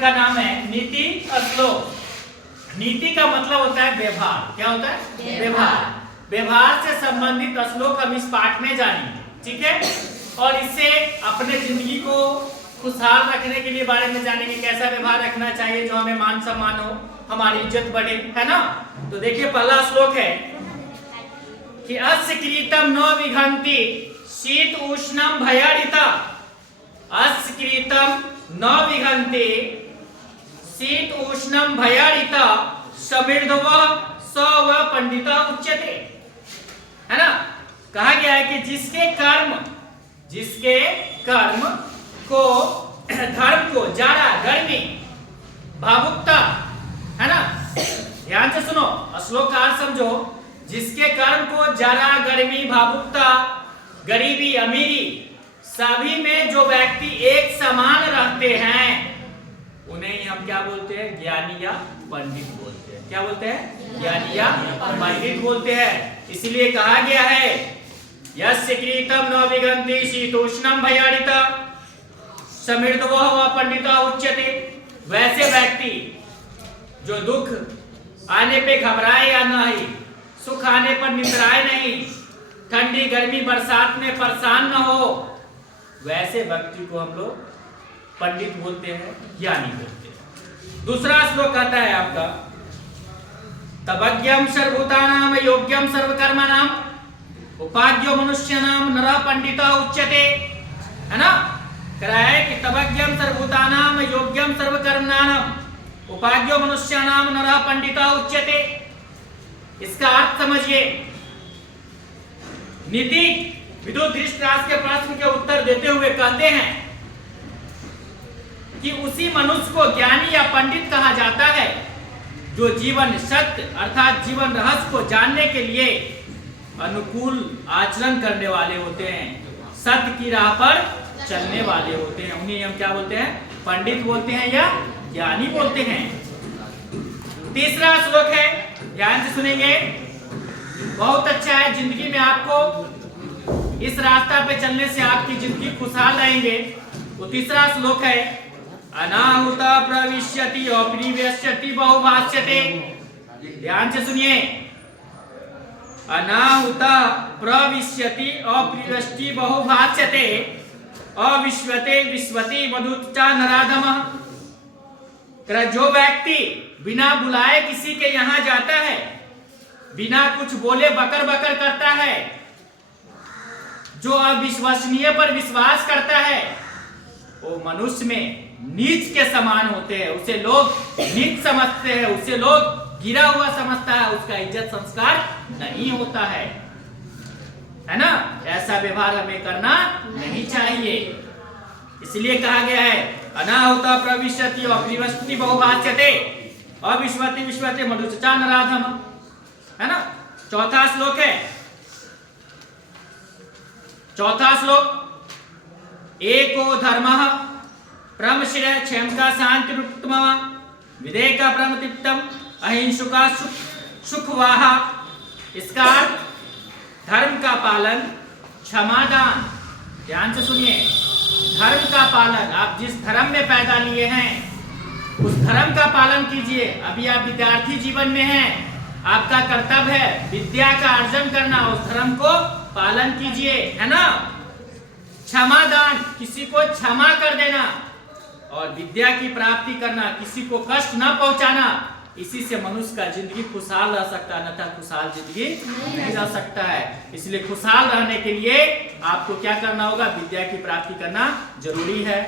Chapter का नाम है नीति श्लोक। नीति का मतलब होता है व्यवहार। क्या होता है? व्यवहार। व्यवहार से संबंधित श्लोक हम इस पाठ में जानेंगे, ठीक है। और इससे अपने जिंदगी को खुशहाल रखने के लिए बारे में जानेंगे, कैसा व्यवहार रखना चाहिए जो हमें मान सम्मान हो, हमारी इज्जत बढ़े, है ना। तो देखिए पहला श्लोक है कि अस्य कृतम न विघंति शीत उष्णम भयारिता। अस्य कृतम न विघंति शीत उष्णम भयारिता समृद्धव स व पंडिता उच्यते। है ना। कहा गया है कि जिसके कर्म को, धर्म को जाड़ा गर्मी भावुकता, है ना, ध्यान से सुनो, श्लोक का अर्थ समझो। जिसके कर्म को जाड़ा गर्मी भावुकता गरीबी अमीरी सभी में जो व्यक्ति एक समान रहते हैं उन्हें ही हम क्या बोलते हैं? ज्ञानी या पंडित बोलते हैं। क्या बोलते हैं? ज्ञानी या पंडित बोलते हैं। इसलिए कहा गया है यस्य कृतम न विघंति शीतोष्णम भयारिता समृद्धवो व पंडिता उच्यते। वैसे व्यक्ति जो दुख आने पे घबराए या नहीं, सुख आने पर नितराए नहीं, ठंडी गर्मी बरसात में परेशान न हो, वैसे व्यक्ति को हम लोग पंडित बोलते हैं, ज्ञानी बोलते हैं। दूसरा श्लोक कहता है आपका तबज्ञम सर्वभूतानाम योग्यम सर्वकर्मणाम उपाद्यो मनुष्यानाम नरः पंडिता उच्यते। है ना। कह रहा है कि तबज्ञम सर्वभूतानाम योग्यम सर्वकर्मणाम उपाद्यो मनुष्यानाम नरः पंडिता उच्यते। इसका अर्थ समझिए। नीति विदुर धृतराष्ट्र के प्रश्न के उत्तर देते हुए कहते हैं कि उसी मनुष्य को ज्ञानी या पंडित कहा जाता है जो जीवन सत्य अर्थात जीवन रहस्य को जानने के लिए अनुकूल आचरण करने वाले होते हैं, सत्य की राह पर चलने वाले होते हैं। उन्हें हम क्या बोलते हैं? पंडित बोलते हैं या ज्ञानी बोलते हैं। तीसरा श्लोक है, ध्यान से सुनेंगे, बहुत अच्छा है। जिंदगी में आपको इस रास्ता पे चलने से आपकी जिंदगी खुशहाल रहेंगे। वो तीसरा श्लोक है अनाहुता प्रविश्यति अप्रिवेश्यति बहुभाष्यते। ध्यान से सुनिए। अनाहुता प्रविश्यति अप्रिवेष्टि बहुभाष्यते अविश्वते विश्वति मधुचा नराधमः। जो व्यक्ति बिना बुलाए किसी के यहाँ जाता है, बिना कुछ बोले बकर बकर करता है, जो अविश्वसनीय पर विश्वास करता है, वो मनुष्य में नीच के समान होते हैं। उसे लोग नीच समझते हैं, उसे लोग गिरा हुआ समझता है, उसका इज्जत संस्कार नहीं होता है ना। ऐसा व्यवहार हमें करना नहीं चाहिए। इसलिए कहा गया है अनाहुता प्रविश्यति अप्रिवेष्टि बहुभाष्यते अविश्वति विश्वते मधुचा नराधम। है ना। चौथा श्लोक है, चौथा श्लोक एको धर्मः परमश्रेय क्षमता शांति उत्तम विधेयक परमतिप्तम अहिंसुका सुखवाहा। इसका अर्थ धर्म का पालन, क्षमादान। ध्यान से सुनिए। धर्म का पालन, आप जिस धर्म में पैदा लिए हैं उस धर्म का पालन कीजिए। अभी आप विद्यार्थी जीवन में हैं, आपका कर्तव्य है विद्या का अर्जन करना, उस धर्म को पालन कीजिए, है ना। क्षमादान, किसी को क्षमा कर देना, और विद्या की प्राप्ति करना, किसी को कष्ट न पहुंचाना। इसी से मनुष्य का जिंदगी खुशहाल रह सकता है, अन्यथा खुशहाल जिंदगी नहीं रह सकता है। इसलिए खुशहाल रहने के लिए आपको क्या करना होगा? विद्या की प्राप्ति करना जरूरी है।